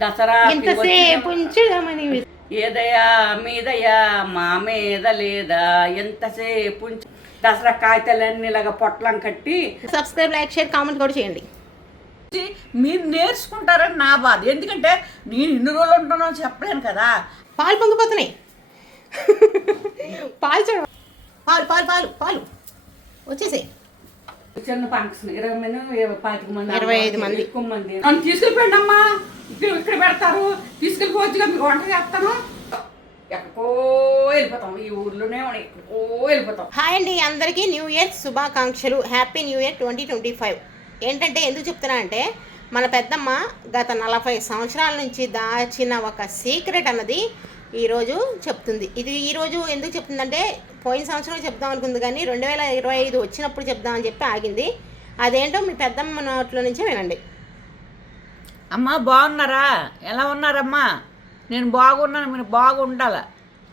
దసరా ఎంతసేపు ఉంచుదామని ఏదయ్యా మీదయ్యా మా మీద లేదా ఎంతసేపు ఉంచ- దసరా కాగితాలన్నీ ఇలాగ పొట్లం కట్టి సబ్స్క్రైబ్ లైక్ షేర్ కామెంట్ కూడా చేయండి. మీరు నేర్చుకుంటారని నా బాధ. ఎందుకంటే నేను ఇన్ని రోజులు ఉంటున్నాను చెప్పలేను కదా. పాలు పొంగిపోతున్నాయి. పాలు చూడ పాలు పాలు పాలు పాలు. వచ్చేసాయి. చిన్న ఫంక్షన్ ఇరవై మంది ఇరవై పాతిక మంది ఇరవై ఐదు మంది. ఎక్కువ మంది. నన్ను తీసుకెళ్ళిపోండి అమ్మా. ఇక్కడ ఇక్కడ పెడతారు. తీసుకెళ్ళిపోవచ్చుగా మీకు వంట చేస్తాను. ఎక్కడికో వెళ్ళిపోతాం. ఈ ఊర్లోనే ఉన్నాయి. ఎక్కడికో వెళ్ళిపోతాం. హాయ్ అండి అందరికీ న్యూ ఇయర్ శుభాకాంక్షలు. Happy new year twenty twenty five. ఏంటంటే ఎందుకు చెప్తున్నా అంటే మన పెద్దమ్మ గత నలభై సంవత్సరాల నుంచి దాచిన ఒక సీక్రెట్ అన్నది ఈరోజు చెప్తుంది. ఇది ఈరోజు ఎందుకు చెప్తుందంటే పోయిన సంవత్సరం చెప్దాం అనుకుంది కానీ రెండు వేల ఇరవై ఐదు వచ్చినప్పుడు చెప్దామని చెప్పి ఆగింది. అదేంటో మీ పెద్దమ్మ నోట్లో నుంచే వినండి. అమ్మా బాగున్నారా? ఎలా ఉన్నారమ్మా? నేను బాగున్నాను మీరు బాగుండాల.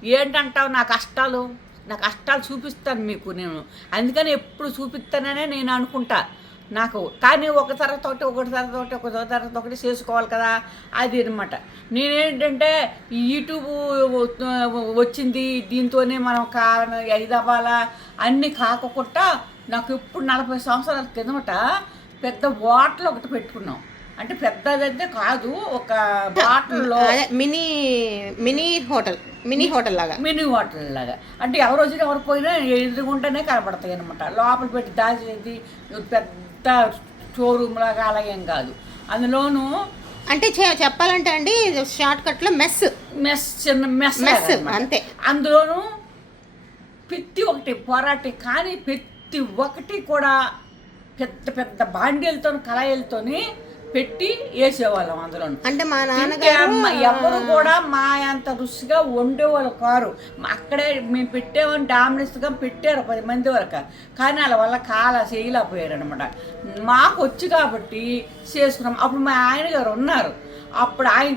ఏంటంటావు? నా కష్టాలు నా కష్టాలు చూపిస్తాను మీకు నేను. అందుకని ఎప్పుడు చూపిస్తాననే నేను అనుకుంటా. నాకు కానీ ఒక తరగతి ఒకటి ఒకటి తరగతి ఒకటి ఒక తరగతి ఒకటి చేసుకోవాలి కదా అది అనమాట. నేనేంటంటే యూట్యూబ్ వచ్చింది దీంతోనే మనం కాలం ఇది అవ్వాలా అన్నీ కాకుండా నాకు ఇప్పుడు నలభై సంవత్సరాల కిందట పెద్ద బాటిల్ ఒకటి పెట్టుకున్నాం. అంటే పెద్దదైతే కాదు ఒక బాటిల్లో mini mini hotel mini hotel లాగా. మినీ వాటర్ లాగా. అంటే ఎవరు వచ్చినా ఎవరు పోయినా ఎదురుగుంటేనే కనబడతాయి అనమాట లోపల పెట్టి దాచేది పెద్ద షోరూమ్ లాగా అలాగేం కాదు. అందులోనూ అంటే చెప్పాలంటే అండి షార్ట్ కట్లో మెస్. మెస్ చిన్న మెస్ మెస్. అంతే. అందులోనూ ప్రతి ఒక్కటి పోరాటి కానీ ప్రతి ఒక్కటి కూడా పెద్ద పెద్ద బాండీలతో కళాయిలతోని పెట్టి వేసేవాళ్ళం అందులోను. అంటే మా నాన్నగారు ఎవరు కూడా మా అంత రుచిగా వండేవాళ్ళు కారు. అక్కడే మేము పెట్టేవని డామినెస్గా పెట్టారు పది మంది వరకు. కానీ వాళ్ళ వల్ల కాల చేయలేకపోయారు అనమాట మాకు వచ్చి కాబట్టి చేసుకున్నాం. అప్పుడు మా ఆయన గారు ఉన్నారు. అప్పుడు ఆయన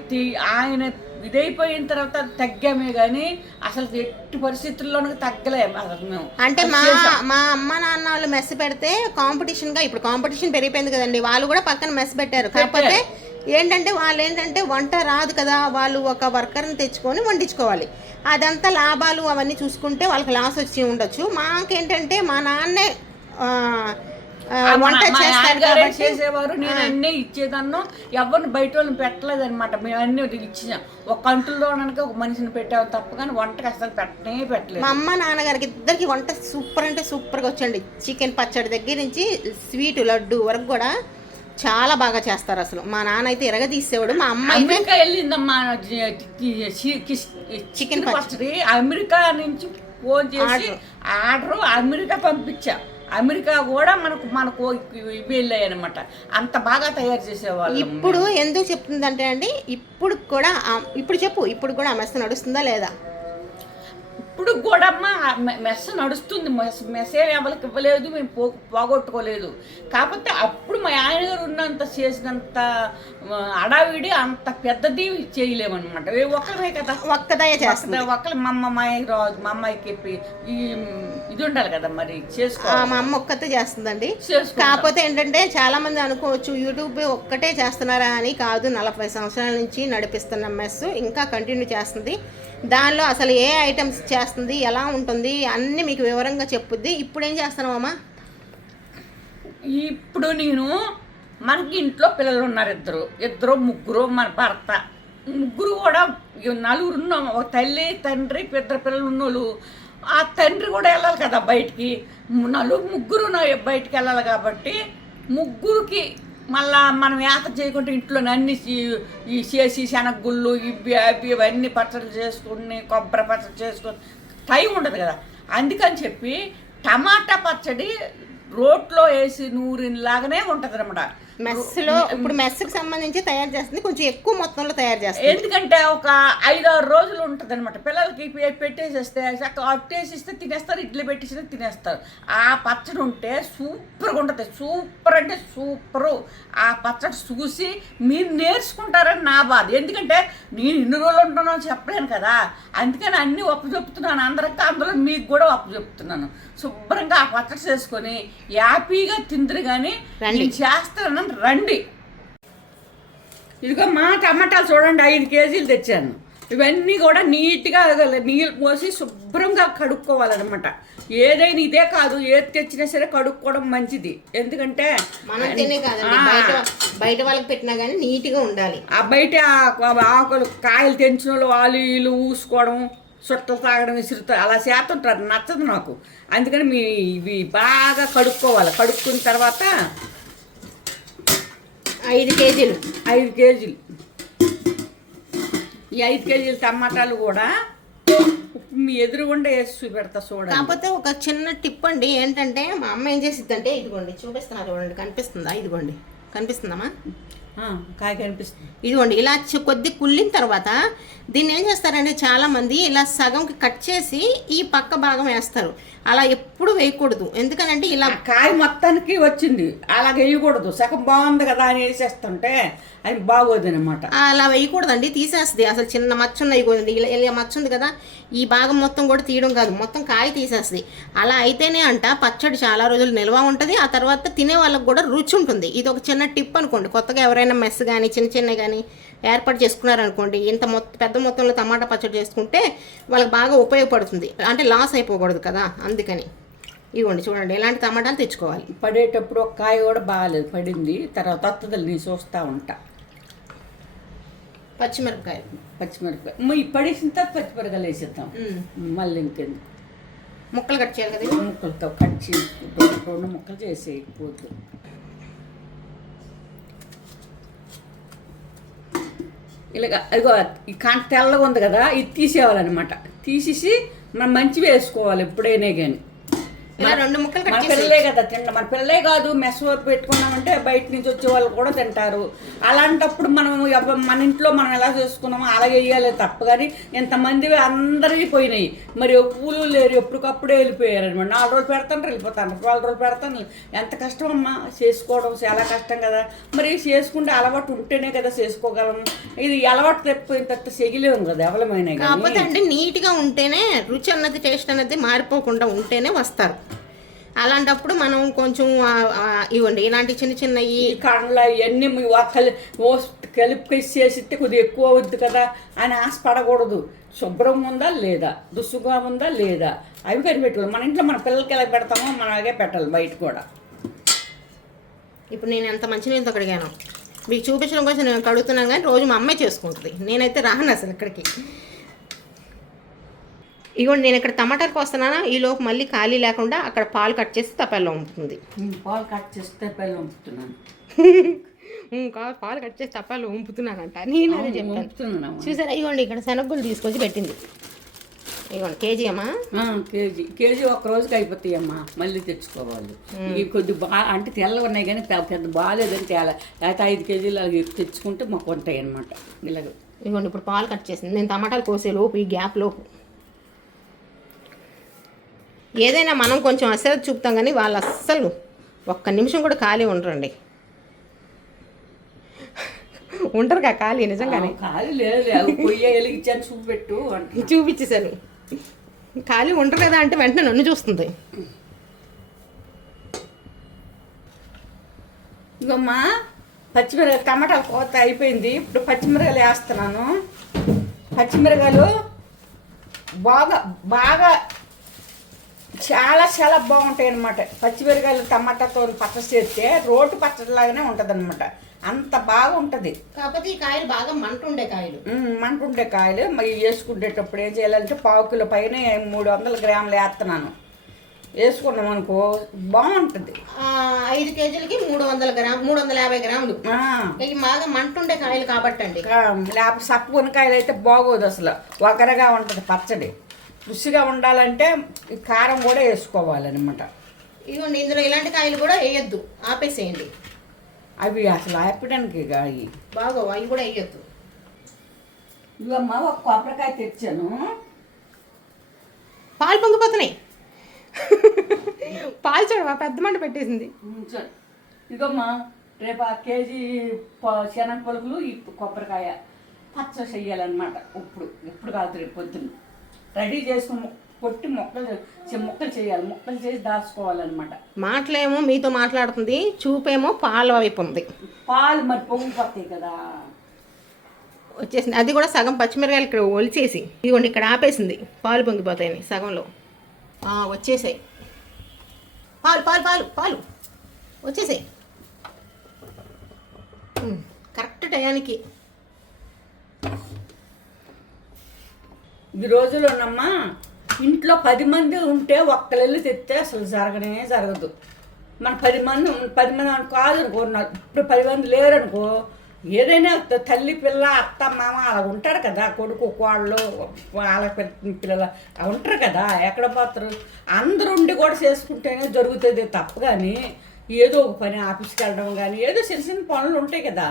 ఆయన ఇదైపోయిన తర్వాత తగ్గామే కానీ అసలు ఎట్టి పరిస్థితుల్లోనూ తగ్గలేము అసలు మేము. అంటే మా. మా అమ్మ నాన్న వాళ్ళు మెస్ పెడితే కాంపిటీషన్గా ఇప్పుడు కాంపిటీషన్ పెరిగిపోయింది కదండి వాళ్ళు కూడా పక్కన మెస్ పెట్టారు. కాకపోతే ఏంటంటే వాళ్ళు ఏంటంటే వంట రాదు కదా వాళ్ళు ఒక వర్కర్ని తెచ్చుకొని వండించుకోవాలి. అదంతా లాభాలు అవన్నీ చూసుకుంటే వాళ్ళకి లాస్ వచ్చి ఉండొచ్చు. మాకేంటంటే మా నాన్నే వంట చేస్తారు కాబట్టి చేసేవారు? నేను అన్నీ ఇచ్చేదాన్ని. ఎవరిని బయట వాళ్ళని పెట్టలేదు అనమాట మేము అన్నీ ఇచ్చినాం. ఒక ఉండడానికి ఒక మనిషిని పెట్టాము తప్ప కానీ వంటకి అసలు పెట్టనే పెట్టలేదు. మా అమ్మ నాన్నగారికి ఇద్దరికి వంట సూపర్ అంటే సూపర్గా వచ్చండి చికెన్ పచ్చడి దగ్గర నుంచి స్వీట్ లడ్డు వరకు కూడా చాలా బాగా చేస్తారు అసలు. మా నాన్న అయితే ఎరగ తీసేవాడు మా అమ్మ అమెరికా వెళ్ళిందమ్మా చికెన్ పచ్చడి. అమెరికా నుంచి ఫోన్ చేసి ఆర్డర్ అమెరికా పంపించా. అమెరికా కూడా మనకు మనకు ఇవి అనమాట అంత బాగా తయారు చేసేవాళ్ళు ఇప్పుడు ఎందుకు చెప్తుందంటే అండి ఇప్పుడు కూడా ఇప్పుడు చెప్పు ఇప్పుడు కూడా ఆ మెస్ నడుస్తుందా లేదా? ఇప్పుడు కూడా మెస్ నడుస్తుంది. మెస్ మెస్ ఏమి ఎవరికి ఇవ్వలేదు మేము పో పోగొట్టుకోలేదు. కాకపోతే అప్పుడు మా ఆయన గారు ఉన్నంత చేసినంత అడావిడి అంత పెద్దది చేయలేమన్నమాట. ఏ ఒక్కరే కదా. ఒక్కదయ్య చేస్తుంది. ఒక్కరు మా అమ్మ మా అమ్మాయికి రాదు మా అమ్మాయికి ఇది ఉండాలి కదా మరి చేసుకో ఆ, మా అమ్మ ఒక్కతే చేస్తుందండి. కాకపోతే ఏంటంటే చాలా మంది అనుకోవచ్చు యూట్యూబ్ ఒక్కటే చేస్తున్నారా అని కాదు. నలభై సంవత్సరాల నుంచి నడిపిస్తున్న మెస్ ఇంకా కంటిన్యూ చేస్తుంది. దానిలో అసలు ఏ ఐటమ్స్ చేస్తుంది ఎలా ఉంటుంది అన్నీ మీకు వివరంగా చెప్పుద్ది. ఇప్పుడు ఏం అమ్మ? ఇప్పుడు నేను మనకి ఇంట్లో పిల్లలు ఉన్నారు ఇద్దరు. ఇద్దరు ముగ్గురు మన భర్త. ముగ్గురు కూడా నలుగురు ఉన్నాం. ఒక తల్లి తండ్రి ఇద్దరు పిల్లలు ఉన్నోళ్ళు. ఆ తండ్రి కూడా వెళ్ళాలి కదా బయటికి. నలుగురు ముగ్గురు బయటికి వెళ్ళాలి కాబట్టి ముగ్గురికి మళ్ళా మనం యాత్ర చేయకుండా ఇంట్లో అన్ని ఈ- చేసి శనగగుళ్ళు ఇవి అవి ఇవన్నీ పచ్చడి చేసుకుని కొబ్బరి పచ్చడి చేసుకొని టైం ఉండదు కదా. అందుకని చెప్పి టమాటా పచ్చడి రోట్లో వేసి నూరినలాగానే ఉంటుంది అనమాట మెస్లో ఇప్పుడు మెస్కి సంబంధించి తయారు చేస్తుంది కొంచెం ఎక్కువ మొత్తంలో తయారు చేస్తుంది. ఎందుకంటే ఒక ఐదారు రోజులు ఉంటుంది అనమాట పిల్లలకి పెట్టేసేస్తే అట్టేసిస్తే తినేస్తారు ఇడ్లీ పెట్టేసిస్తే తినేస్తారు. ఆ పచ్చడి ఉంటే సూపర్గా ఉంటుంది. సూపర్ అంటే సూపరు. ఆ పచ్చడి చూసి మీరు నేర్చుకుంటారని నా బాధ. ఎందుకంటే నేను ఇన్ని రోజులు ఉంటున్నాను చెప్పలేను కదా. అందుకని అన్నీ ఒప్పు చెప్తున్నాను. అందరికి అందులో మీకు కూడా ఒప్పు చెప్తున్నాను. శుభ్రంగా ఆ పచ్చడి చేసుకొని హ్యాపీగా తిందరు కానీ. నేను చేస్తానని రండి. ఇదిగో మా టమాటాలు చూడండి ఐదు కేజీలు తెచ్చాను. ఇవన్నీ కూడా నీట్గా నీళ్ళు పోసి శుభ్రంగా కడుక్కోవాలన్నమాట. ఏదైనా ఇదే కాదు ఏది తెచ్చినా సరే కడుక్కోవడం మంచిది. ఎందుకంటే మనం తినే బయట వాళ్ళకి పెట్టినా కానీ నీట్గా ఉండాలి. ఆ బయట ఆకులు కాయలు తెంచిన వాళ్ళు వాళ్ళు వీళ్ళు ఊసుకోవడం చుట్టలు తాగడం విసురుతా అలా చేస్తుంటారు. నచ్చదు నాకు. అందుకని మీ ఇవి బాగా కడుక్కోవాలి. కడుక్కున్న తర్వాత ఐదు కేజీలు. ఐదు కేజీలు. ఈ ఐదు కేజీల టమాటాలు కూడా మీ ఎదురుగుండా వేసి చూపెడతా చూడండి. కాకపోతే ఒక చిన్న టిప్ అండి ఏంటంటే మా అమ్మ ఏం చేసిద్దంటే ఇదిగోండి చూపిస్తున్నా చూడండి కనిపిస్తుందా? ఇదిగోండి కనిపిస్తుందమ్మా? కాయ కనిపిస్తుంది ఇదిగోండి ఇలా కొద్ది కుళ్ళిన తర్వాత దీన్ని ఏం చేస్తారంటే చాలామంది ఇలా సగంకి కట్ చేసి ఈ పక్క భాగం వేస్తారు. అలా ఎప్పుడు వేయకూడదు. ఎందుకనంటే ఇలా కాయ మొత్తానికి వచ్చింది. అలా వేయకూడదు. సగం బాగుంది కదా అని వేసేస్తుంటే అది బాగోదు అనమాట అలా వేయకూడదండి. తీసేస్తుంది. అసలు చిన్న మచ్చ ఉన్నాయి ఇలా ఇలా మచ్చ ఉంది కదా. ఈ భాగం మొత్తం కూడా తీయడం కాదు. మొత్తం కాయ తీసేస్తుంది. అలా అయితేనే అంట పచ్చడి చాలా రోజులు నిల్వ ఉంటుంది. ఆ తర్వాత తినే వాళ్ళకి కూడా రుచి ఉంటుంది. ఇది ఒక చిన్న టిప్ అనుకోండి. కొత్తగా ఎవరైనా మెస్ కానీ చిన్న చిన్న కానీ ఏర్పాటు చేసుకున్నారనుకోండి ఇంత మొత్తం పెద్ద మొత్తంలో టమాటా పచ్చడి చేసుకుంటే వాళ్ళకి బాగా ఉపయోగపడుతుంది. అంటే లాస్ అయిపోకూడదు కదా అందుకని. ఇవ్వండి చూడండి ఇలాంటి టమాటాలు తెచ్చుకోవాలి. పడేటప్పుడు ఒక కాయ కూడా బాగాలేదు పడింది. తర్వాత వస్తుంది నేను చూస్తూ ఉంటా. పచ్చిమిరపకాయ. మ, ఈ పడేసిన తర్వాత పచ్చిమిరపకాయలు వేసేద్దాం. మళ్ళీ ఇంకెందుకు? ముక్కలు కట్ చేయాలి కదా? ముక్కలతో కట్ చేసి రెండు రెండు ముక్కలు చేసేయకపోతే ఇలాగ అదిగో ఈ తెల్లగా ఉంది కదా ఇది తీసేయాలన్నమాట. తీసేసి మనం మంచి వేసుకోవాలి ఎప్పుడైనా కానీ ఇలా రెండు ముక్కలు మన కట్ చేసి పిల్లలే కదా తింటాం మన పిల్లలే కాదు మెస్ పెట్టుకున్నామంటే బయట నుంచి వచ్చే వాళ్ళు కూడా తింటారు. అలాంటప్పుడు మనం మన ఇంట్లో మనం ఎలా చేసుకున్నామో అలాగే వేయాలి తప్ప. కానీ ఎంతమంది అందరివి పోయినాయి. మరి పూలు లేరు ఎప్పటికప్పుడే వెళ్ళిపోయారు అనమాట నాలుగు రోజులు పెడతాను వెళ్ళిపోతాను. నాలుగు రోజులు పెడతాను. ఎంత కష్టం అమ్మా చేసుకోవడం చాలా కష్టం కదా. మరి చేసుకుంటే అలవాటు ఉంటేనే కదా చేసుకోగలము ఇది అలవాటు తప్పిపోయిన తర్వాత సెగిలేము కదా ఎవలమైనా కాకపోతే అంటే నీట్గా ఉంటేనే రుచి అన్నది టేస్ట్ అన్నది మారిపోకుండా ఉంటేనే వస్తారు. అలాంటప్పుడు మనం కొంచెం ఇవ్వండి. ఇలాంటి చిన్న చిన్న ఈ ఈ కండ్ల ఇవన్నీ మీ ఒక్కలి ఓ కలిపి చేసిస్తే కొద్దిగా ఎక్కువ అవుద్ది కదా అని ఆశపడకూడదు. శుభ్రంగా ఉందా లేదా? దుస్తుగా ఉందా లేదా? అవి కనిపెట్టుకోవాలి. మన ఇంట్లో మన పిల్లలకి ఎలా పెడతామో మనం అలాగే పెట్టాలి బయట కూడా. ఇప్పుడు నేను ఎంత మంచి నీళ్ళతో కడిగాను. మీకు చూపించడం కోసం నేను కడుగుతున్నాను కానీ రోజు మా అమ్మే చేసుకుంటుంది. నేనైతే రాను అసలు ఇక్కడికి. ఇగోండి నేను ఇక్కడ టమాటాలు కోస్తున్నానా ఈ లోపు మళ్ళీ ఖాళీ లేకుండా అక్కడ పాలు కట్ చేసి తపాల్లో ఉంటుంది పాలు కట్ చేస్తే పిల్లలు ఉంపుతున్నాను. పాలు కట్ చేసి తపాల్లో ఉంపుతున్నానంట. నేను అదే చెప్పాను. ఉంపుతున్నాను చూసారా? ఇగోండి ఇక్కడ శనగగుళ్ళు తీసుకొచ్చి పెట్టింది. ఇగోండి కేజీ అమ్మా. కేజీ. కేజీ ఒక రోజుకి అయిపోతాయి అమ్మా. మళ్ళీ తెచ్చుకోవాలి. ఇవి కొద్ది బాగా అంటే తెల్లగా ఉన్నాయి కానీ పెద్ద పెద్ద బాగాలేదని తేల లేకపోతే ఐదు కేజీలు అవి తెచ్చుకుంటే మాకు ఉంటాయి అనమాట ఇలాగ. ఇదిగోండి ఇప్పుడు పాలు కట్ చేసింది. నేను టమాటాలు కోసే లోపు ఈ గ్యాప్ లోపు. ఏదైనా మనం కొంచెం అశ్రద్ధ చూపుతాం కానీ వాళ్ళు అస్సలు ఒక్క నిమిషం కూడా ఖాళీ ఉండరండి. ఖాళీ నిజంగానే. ఖాళీ వెలిగించాను చూపెట్టు చూపించేశాను. ఖాళీ ఉంటారు కదా అంటే వెంటనే నన్ను చూస్తుంది. ఇగమ్మా పచ్చిమిరకాయలు టమాటా కోత అయిపోయింది. ఇప్పుడు పచ్చిమిరకాయలు వేస్తున్నాను. పచ్చిమిరకాయలు బాగా బాగా చాలా చాలా బాగుంటాయి అనమాట పచ్చిమిరకాయలు టమాటాతో పచ్చడి చేస్తే రోటి పచ్చడి లాగానే ఉంటుంది అనమాట అంత బాగుంటుంది కాకపోతే ఈ కాయలు బాగా మంట ఉండే కాయలు. మంటుండే కాయలు. మరి వేసుకునేటప్పుడు ఏం చేయాలంటే పావు కిలో పైన మూడు వందల గ్రాములు వేస్తున్నాను. వేసుకున్నాం అనుకో బాగుంటుంది. ఐదు కేజీలకి మూడు వందల గ్రామ్ మూడు వందల యాభై గ్రాములు. ఇవి బాగా మంట ఉండే కాయలు కాబట్టి అండి లేకపోతే సప్పు ఉనకాయలు అయితే బాగోదు అసలు. వగరగా ఉంటుంది పచ్చడి. రుచిగా ఉండాలంటే ఈ కారం కూడా వేసుకోవాలన్నమాట. ఇదిగోండి ఇందులో ఇలాంటి కాయలు కూడా వేయొద్దు ఆపేసేయండి. అవి అసలు ఆపడానికి అవి. బాగో అవి కూడా వేయొద్దు. ఇవమ్మ ఒక కొబ్బరికాయ తెచ్చాను. పాలు పొంగిపోతున్నాయి. పాలు చూడవా పెద్ద మంట పెట్టేసింది. ఉంచు. ఇదిగోమ్మా రేపు ఆ కేజీ ప- శనగ పలుకులు ఈ కొబ్బరికాయ పచ్చ చెయ్యాలన్నమాట. ఇప్పుడు ఇప్పుడు కాదు రేపు పొద్దున్న. రెడీ చేసుకుని కొట్టి మొక్కలు మొక్కలు చేయాలి. మొక్కలు చేసి దాచుకోవాలన్నమాట. మాటలేమో మీతో మాట్లాడుతుంది. చూపేమో పాల వైపు ఉంది. పాలు మరి పొంగిపోతాయి కదా. వచ్చేసింది. అది కూడా సగం పచ్చిమిరకాయలు ఇక్కడ ఒలిచేసి ఇదిగోండి ఇక్కడ ఆపేసింది. పాలు పొంగిపోతాయని సగంలో. వచ్చేసాయి. పాలు పాలు పాలు పాలు. వచ్చేసాయి. కరెక్ట్ టయానికి ఈ రోజుల్లోనమ్మా ఇంట్లో పది మంది ఉంటే ఒక్కళ్ళు తెస్తే అసలు జరగనే జరగదు. మన పది మంది పది మంది కాదు అనుకో ఇప్పుడు పది మంది లేరనుకో ఏదైనా తల్లి పిల్ల అత్త మామ అలా ఉంటారు కదా కొడుకు కోళ్ళు వాళ్ళ పిల్లలు అలా ఉంటారు కదా ఎక్కడ పోతారు? అందరూ ఉండి కూడా చేసుకుంటేనే జరుగుతుంది తప్ప కానీ ఏదో ఒక పని ఆఫీస్కి వెళ్ళడం కానీ ఏదో చిన్న చిన్న పనులు ఉంటాయి కదా.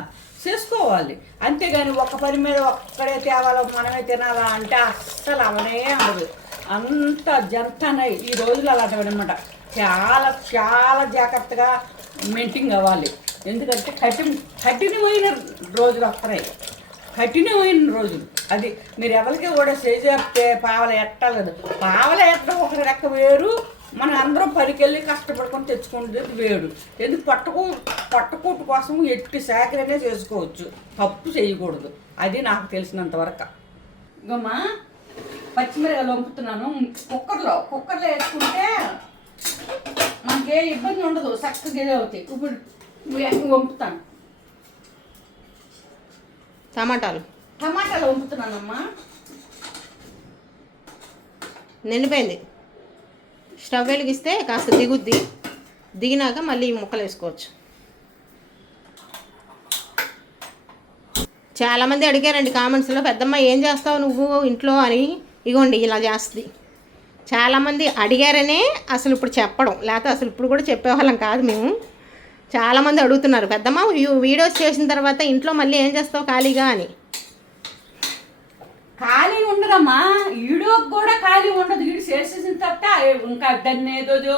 చేసుకోవాలి. అంతేగాని ఒక్క పని మీద ఒక్కడే తేవాలో మనమే తినాలా అంటే అస్సలు అవనే అవ్వదు. అంత జంతనై ఈ రోజులు అలాంటివి అనమాట చాలా చాలా జాగ్రత్తగా మెయింటైన్ అవ్వాలి. ఎందుకంటే కఠిన కఠినమైన రోజులు వస్తున్నాయి. కఠినమైన రోజులు. అది మీరు ఎవరికి కూడా చేసేస్తే పావల ఎట్టలేదు పావల ఎట్టడం ఒక లెక్క వేరు మన అందరం పనికెళ్ళి కష్టపడుకొని తెచ్చుకుంటుంది వేడు. ఎందుకు పట్టుకు పట్టుకోటు కోసం ఎట్టి సేకరణే చేసుకోవచ్చు. తప్పు చేయకూడదు. అది నాకు తెలిసినంత వరకు. ఇంకమ్మా పచ్చిమిరకాయలు వంపుతున్నాను. కుక్కర్లో కుక్కర్లో వేసుకుంటే మనకే ఇబ్బంది ఉండదు. చక్కగా ఇది అవుతాయి ఇప్పుడు ఇప్పుడు వంపుతాను? టమాటాలు. టమాటాలు వంపుతున్నానమ్మా. నిండిపోయింది. స్టవ్ వెలిగిస్తే కాస్త దిగుద్ది. దిగినాక మళ్ళీ ఈ ముక్కలు వేసుకోవచ్చు. చాలామంది అడిగారండి కామెంట్స్లో పెద్దమ్మ ఏం చేస్తావు నువ్వు ఇంట్లో? అని. ఇగోండి ఇలా చేస్తుంది. చాలామంది అడిగారనే అసలు ఇప్పుడు చెప్పడం. లేకపోతే అసలు ఇప్పుడు కూడా చెప్పేవాళ్ళం కాదు మేము. చాలామంది అడుగుతున్నారు పెద్దమ్మ వీడియోస్ చేసిన తర్వాత ఇంట్లో మళ్ళీ ఏం చేస్తావు ఖాళీగా? అని. ఖాళీ ఉండదమ్మా. ఈడోకి కూడా ఖాళీ ఉండదు. ఈడు చేసేసిన తర్వాత ఇంకా దాన్ని ఏదోదో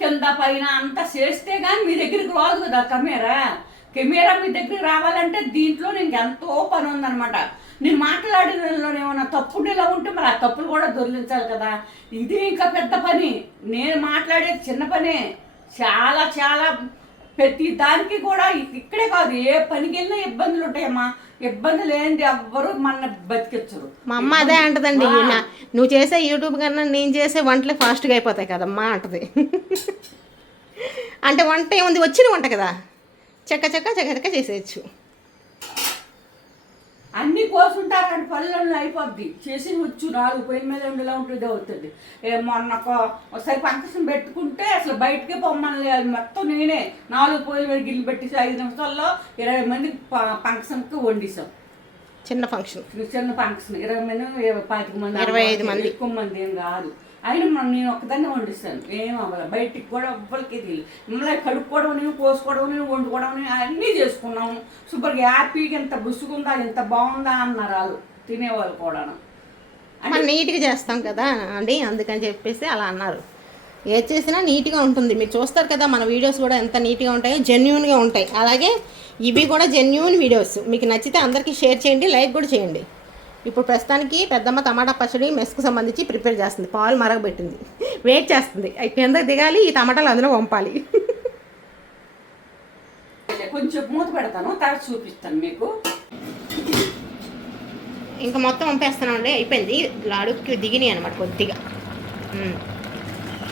కింద పైన అంతా చేస్తే కానీ మీ దగ్గరికి రాదు కదా కెమెరా. కెమెరా మీ దగ్గరికి రావాలంటే దీంట్లో నేను ఎంతో పని ఉందనమాట నేను మాట్లాడినలో ఏమైనా తప్పుడు ఇలా ఉంటే మరి ఆ తప్పులు కూడా దొరికించాలి కదా. ఇది ఇంకా పెద్ద పని. నేను మాట్లాడేది చిన్న పనే. చాలా చాలా ప్రతి దానికి కూడా ఇక్కడే కాదు ఏ పనికి వెళ్ళినా ఇబ్బందులు ఉంటాయమ్మా. ఇబ్బందులు ఏంటి ఎవ్వరు మన బతికించరు. మా అమ్మ అదే అంటదండి నువ్వు చేసే యూట్యూబ్ కన్నా నేను చేసే వంటలే ఫాస్ట్గా అయిపోతాయి కదమ్మా అంటది. అంటే వంట ఏముంది? వచ్చిన వంట కదా. చెక్క చెక్క చెక్క చెక్క చేసేయచ్చు. అన్ని కోసుంటారంటే పల్లెల్లో అయిపోద్ది. చేసి వచ్చు నాలుగు పొయ్యి మీద ఉండేలా ఉంటుంది అవుతుంది. ఏ మొన్న ఒక- ఒకసారి పంకసం పెట్టుకుంటే అసలు బయటకే పొమ్మని అది మొత్తం నేనే. నాలుగు పొయ్యిల మీద గిల్లు పెట్టేసి ఐదు నిమిషాల్లో ఇరవై మంది పంకసంకి వండిసాం చిన్న ఫంక్షన్. చిన్న ఫంక్షన్ ఇరవై మంది పాతిక మంది ఇరవై ఐదు మంది. ఎక్కువ మంది ఏం కాదు. అయినా మనం నేను ఒక్కదాన్ని వండిస్తాను. ఏం అవ్వాలి బయటికి కూడా ఎవ్వరికి తెలియదు. మిమ్మల్ని కడుక్కోవడం కోసుకోవడం వండుకోవడం అన్నీ చేసుకున్నాము. సూపర్గా హ్యాపీగా ఎంత బుసుగుందా ఎంత బాగుందా అన్నారు వాళ్ళు. తినేవాళ్ళు కూడా మనం నీట్గా చేస్తాం కదా అండి. అందుకని చెప్పేసి అలా అన్నారు. ఏది చేసినా నీట్గా ఉంటుంది. మీరు చూస్తారు కదా మన వీడియోస్ కూడా ఎంత నీట్గా ఉంటాయో జెన్యున్గా ఉంటాయి. అలాగే ఇవి కూడా జెన్యున్ వీడియోస్. మీకు నచ్చితే అందరికీ షేర్ చేయండి లైక్ కూడా చేయండి. ఇప్పుడు ప్రస్తుతానికి పెద్దమ్మ టమాటా పచ్చడి మెస్కు సంబంధించి ప్రిపేర్ చేస్తుంది. పాలు మరగబెట్టింది. వెయిట్ చేస్తుంది. కిందకి దిగాలి? ఈ టమాటాలు అందులో వంపాలి. కొంచెం మూత పెడతాను. తర్వాత చూపిస్తాను మీకు. ఇంకా మొత్తం వంపేస్తానండి అయిపోయింది. ఇలా అడుగుకి దిగినాయి అనమాట కొద్దిగా. ఉమ్.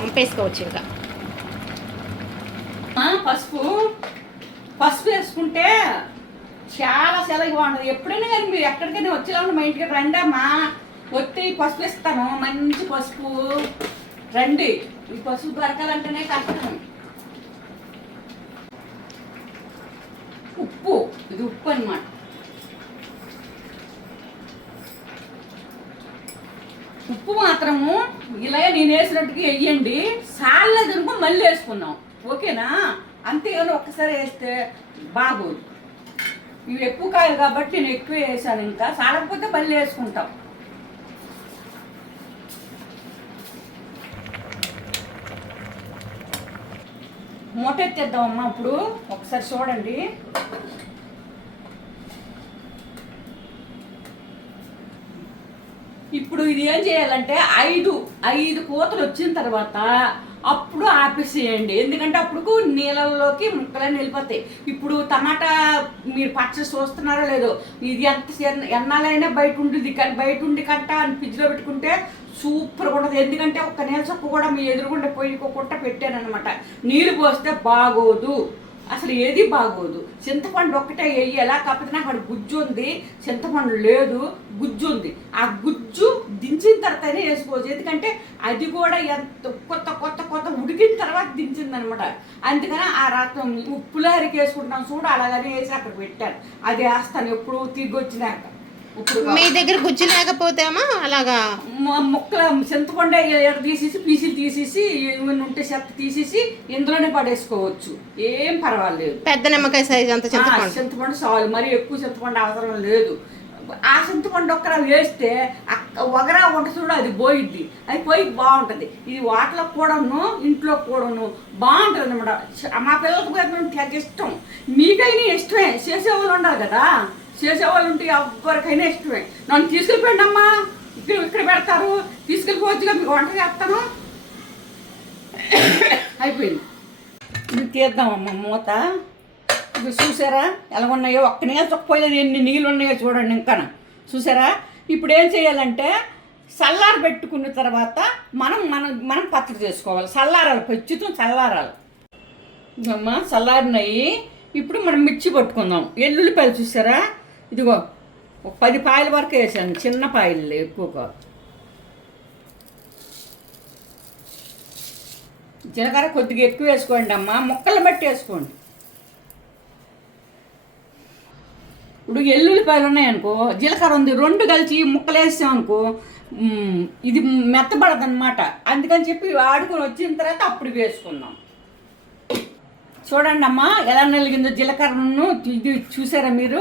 వంపేసుకోవచ్చు ఇంకా. పసుపు. పసుపు వేసుకుంటే చాలా సెలవు బాగుంటుంది ఎప్పుడైనా కానీ మీరు ఎక్కడికైనా వచ్చేలా ఉంటే మా ఇంటికి రండి అమ్మా. వచ్చి పసుపు ఇస్తాను మంచి పసుపు. రండి. ఈ పసుపు దొరకాలంటేనే కష్టం. ఉప్పు. ఇది ఉప్పు అన్నమాట. ఉప్పు మాత్రము ఇలా నేను వేసినట్టుగా వేయండి. సాల్లో తినుకో మళ్ళీ వేసుకుందాం. ఓకేనా? అంతేగాని ఒక్కసారి వేస్తే బాగోదు. ఇవి ఎక్కువ కాయలు కాబట్టి నేను ఎక్కువ వేసాను ఇంకా. సాలకపోతే మళ్ళీ వేసుకుంటాం. మూట ఎత్తేద్దామమ్మా ఇప్పుడు. ఒకసారి చూడండి. ఇప్పుడు ఇది ఏం చేయాలంటే ఐదు ఐదు కోతలు వచ్చిన తర్వాత అప్పుడు ఆపేసేయండి. ఎందుకంటే అప్పుడు నీళ్ళలోకి ముక్కలన్నీ వెళ్ళిపోతాయి. ఇప్పుడు టమాటా మీరు పచ్చ చూస్తున్నారో లేదో ఇది ఎంత ఎన్న- ఎన్నాలైనా బయట ఉంటుంది కానీ బయట ఉండి కట్ట అని ఫ్రిడ్జ్లో పెట్టుకుంటే సూపర్గా ఉంటుంది ఎందుకంటే ఒక్క నీళ్ళ చొక్క కూడా మీ ఎదురుగుండా పొయ్యికోకుండా పెట్టానమాట నీళ్ళు పోస్తే బాగోదు. అసలు ఏది బాగోదు. చింతపండు ఒక్కటే వేయాలా? కాకపోతే నాకు అక్కడ గుజ్జు ఉంది. చింతపండు లేదు. గుజ్జు ఉంది. ఆ గుజ్జు దించిన తర్వాతనే వేసుకోవచ్చు. ఎందుకంటే అది కూడా ఎంత కొత్త కొత్త కొత్త ఉడికిన తర్వాత దించిందనమాట. అందుకని ఆ రాత్రం ఉప్పులో అరికేసుకుంటాం చూడు అలాగనే వేసి అక్కడ పెట్టాను. అది వేస్తాను ఎప్పుడు తిరిగి వచ్చినాక. మీ దగ్గర గుజ్జు లేకపోతేమో అలాగా? ముక్కల చింతపండు తీసేసి పీసులు తీసేసి ఏమైనా ఉంటే చెత్త తీసేసి ఇందులోనే పడేసుకోవచ్చు. ఏం పర్వాలేదు. పెద్ద నిమ్మకాయ సైజ్ అంత చింతపండు. చింతపండు చాలు. మరి ఎక్కువ చింతపండు అవసరం లేదు. ఆ చింతపండు ఒక్కరా వేస్తే అక్క- వగరా వంట చూడు అది పోయిద్ది. అది పోయి బాగుంటుంది. ఇది వాటిలో కూడాను ఇంట్లో కూడాను బాగుంటుంది అనమాట మా పిల్లలకు ఇష్టం. మీకైనా ఇష్టమే. చేసేవాళ్ళు ఉండాలి కదా. చేసేవాళ్ళు ఉంటే ఎవరికైనా ఇష్టమే. నన్ను తీసుకెళ్ళిపోయండి అమ్మా ఇక్కడ ఇక్కడ పెడతారు. తీసుకెళ్ళిపోవచ్చుగా మీకు వంట చేస్తాను. అయిపోయింది. ఇది తీద్దామమ్మా మూత. ఇప్పుడు చూసారా? ఎలా ఉన్నాయో? ఒక్క నీళ్ళు చొక్కపోలేదు ఎన్ని నీళ్ళు ఉన్నాయో చూడండి ఇంకా చూసారా? ఇప్పుడు ఏం చేయాలంటే చల్లార పెట్టుకున్న తర్వాత మనం మనం మనం పచ్చడి చేసుకోవాలి. సల్లారాలు పెంచుతాం సల్లారాలు అమ్మా చల్లారినాయి. ఇప్పుడు మనం మిర్చి పట్టుకుందాం. ఎల్లుల్లిపాయలు చూసారా? ఇదిగో ఒక పది పాయల వరకు వేసాను చిన్న పాయలు ఎక్కువ కాదు జీలకర్ర కొద్దిగా ఎక్కువ వేసుకోండి అమ్మా ముక్కలు బట్టి వేసుకోండి. ఇప్పుడు ఎల్లుల్లిపాయలు ఉన్నాయనుకో జీలకర్ర ఉంది రెండు కలిసి ముక్కలు వేసాం అనుకో ఇది మెత్తబడదు అనమాట అందుకని చెప్పి ఆడుకొని వచ్చిన తర్వాత అప్పుడు వేసుకుందాం. చూడండి అమ్మా ఎలా నలిగిందో జీలకర్రను ఇది చూసారా మీరు?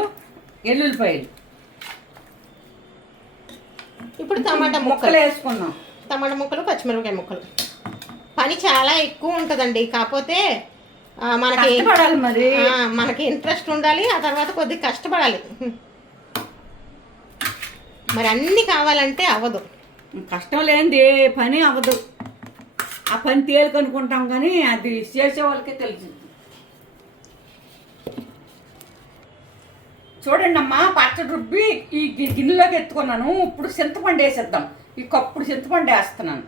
ఎల్లుల్లిపాయలు. ఇప్పుడు టమాటా ముక్కలు. వేసుకుందాం టమాటా ముక్కలు పచ్చిమిరపకాయ ముక్కలు. పని చాలా ఎక్కువ ఉంటుందండి. కాకపోతే మనకి కష్టపడాలి మరి. మనకి ఇంట్రెస్ట్ ఉండాలి ఆ తర్వాత కొద్దిగా కష్టపడాలి. మరి అన్ని కావాలంటే అవ్వదు. కష్టం లేనిది ఏ పని అవ్వదు. ఆ పని తేలికనుకుంటాం కానీ అది చేసే వాళ్ళకే తెలిసింది చూడండి అమ్మా పచ్చడి రుబ్బి ఈ గిన్నెలోకి ఎత్తుకున్నాను. ఇప్పుడు చింతపండు వేసేద్దాం. ఈ కప్పుడు చింతపండు వేస్తున్నాను.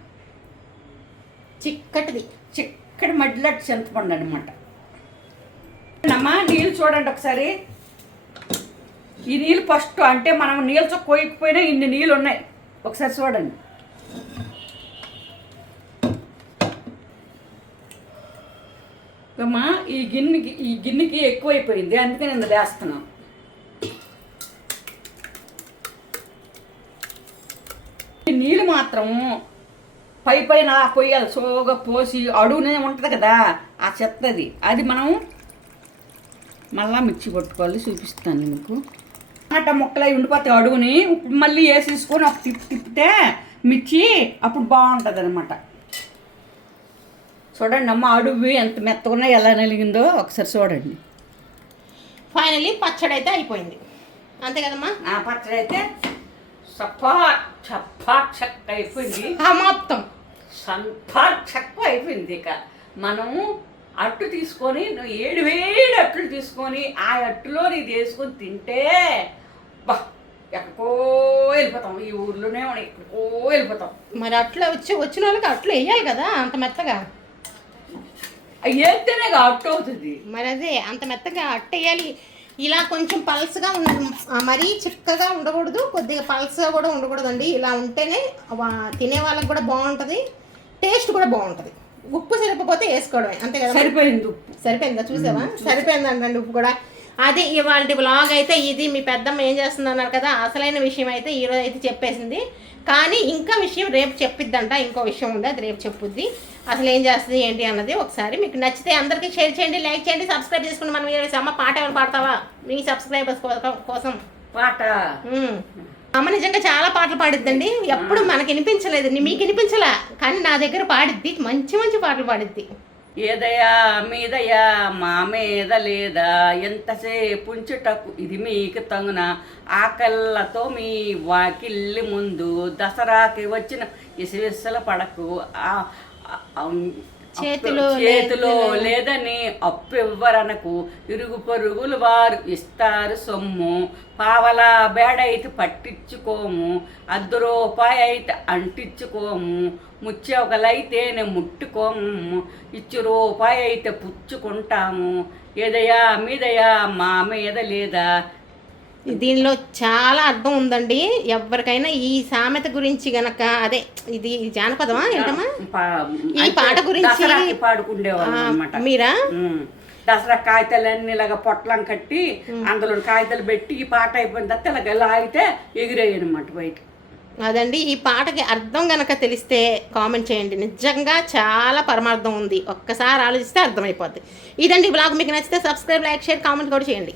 చిక్కటిది. చిక్కటి మడ్లట్ చింతపండు అనమాట అమ్మా నీళ్ళు చూడండి ఒకసారి. ఈ నీళ్ళు ఫస్ట్ అంటే మనం నీళ్ళతో కోయకపోయినా ఇన్ని నీళ్ళు ఉన్నాయి. ఒకసారి చూడండి. అమ్మా ఈ గిన్నెకి ఈ గిన్నెకి ఎక్కువైపోయింది. అందుకని నేను వేస్తున్నాను. నీళ్ళు మాత్రం పై పైన పొయ్యాలి సోగా పోసి అడుగునే ఉంటుంది కదా ఆ చెత్తది. అది మనం మళ్ళా మిర్చి కొట్టుకోవాలి చూపిస్తాను మీకు టమాటా ముక్కలు అవి ఉండిపోతాయి అడుగుని ఇప్పుడు మళ్ళీ వేసేసుకొని ఒక తిప్పి తిప్పితే మిర్చి అప్పుడు బాగుంటుంది అనమాట చూడండి అమ్మ అడుగు ఎంత మెత్తగా ఎలా నలిగిందో ఒకసారి చూడండి. ఫైనలీ పచ్చడి అయితే అయిపోయింది. అంతే కదమ్మా? పచ్చడి అయితే చప్పా చెక్క అయిపోయింది ఆ మొత్తం సంపా చెక్క అయిపోయింది ఇక. మనము అట్టు తీసుకొని నువ్వు ఏడు వేడి అట్లు తీసుకొని ఆ అట్టులో ఇది వేసుకొని తింటే బా ఎక్కడికో వెళ్ళిపోతాం. ఈ ఊర్లోనే మనం ఎక్కడికో వెళ్ళిపోతాం. మరి అట్లా వచ్చి వచ్చిన వాళ్ళకి అట్లు వేయాలి కదా అంత మెత్తగా? వేస్తేనే అట్టు అవుతుంది. మరి అదే అంత మెత్తగా అట్టు వేయాలి ఇలా కొంచెం పల్స్గా ఆ, మరీ చిక్కగా ఉండకూడదు కొద్దిగా పల్స్గా కూడా ఉండకూడదండి. ఇలా ఉంటేనే తినే వాళ్ళకి కూడా బాగుంటుంది టేస్ట్ కూడా బాగుంటుంది. ఉప్పు సరిపోతే వేసుకోవడమే అంతే కదా సరిపోయింది ఉప్పు. సరిపోయిందా? చూసావా? సరిపోయిందండి ఉప్పు కూడా. అది ఇవాళ వ్లాగ్ అయితే ఇది మీ పెద్దమ్మ ఏం చేస్తుంది అన్నారు కదా అసలైన విషయం అయితే ఈరోజు అయితే చెప్పేసింది. కానీ ఇంకా విషయం రేపు చెప్పిద్దంట ఇంకో విషయం ఉంది అది రేపు చెప్పుద్ది. అసలు ఏం చేస్తుంది ఏంటి అన్నది ఒకసారి మీకు నచ్చితే అందరికీ షేర్ చేయండి లైక్ చేయండి సబ్స్క్రైబ్ చేసుకుని మనం వీడియోస్ అమ్మ పాట ఏమైనా పాడతావా? మీ సబ్స్క్రైబర్స్ కోసం. పాట. అమ్మ నిజంగా చాలా పాటలు పాడిద్దండి. ఎప్పుడు మనకి వినిపించలేదు. మీకు వినిపించలే? కానీ నా దగ్గర పాడిద్ది. మంచి మంచి పాటలు పాడిద్ది. ఏదయా మీదయా మా మీద లేదా? ఎంతసేపు ఉంచుటకు ఇది మీకు తగున? ఆకళ్ళతో మీ వాకిల్లి ముందు దసరాకి వచ్చిన ఇసువిసల పడకు. చేతిలో చేతిలో లేదని అప్పు ఇవ్వరనకు ఇరుగు పొరుగులు వారు ఇస్తారు సొమ్ము. పావలా బేడ అయితే పట్టించుకోము అర్ధ రూపాయి అయితే అంటించుకోము ముచ్చెవకలైతే ముట్టుకోము ఇచ్చు రూపాయి అయితే పుచ్చుకుంటాము. ఏదయా మీదయా మా మీద లేదా దీనిలో చాలా అర్థం ఉందండి. ఎవరికైనా ఈ సామెత గురించి గనక అదే ఇది జానపదమా ఏంటమ్మా? ఈ పాట గురించి- పాడుకుండేవాళ్ళం మీరా? దసరా కాగితాలన్నీ ఇలాగ పొట్లం కట్టి అందులో కాగితాలు పెట్టి ఈ పాట అయిపోయిన తర్వాత ఇలాగ ఇలా ఎగిరేయి అనమాట బయట అదండి. ఈ పాటకి అర్థం గనక తెలిస్తే కామెంట్ చేయండి. నిజంగా చాలా పరమార్థం ఉంది. ఒక్కసారి ఆలోచిస్తే అర్థమైపోద్ది. ఇదండి ఈ బ్లాగ్. మీకు నచ్చితే సబ్స్క్రైబ్ లైక్ షేర్ కామెంట్ కూడా చేయండి.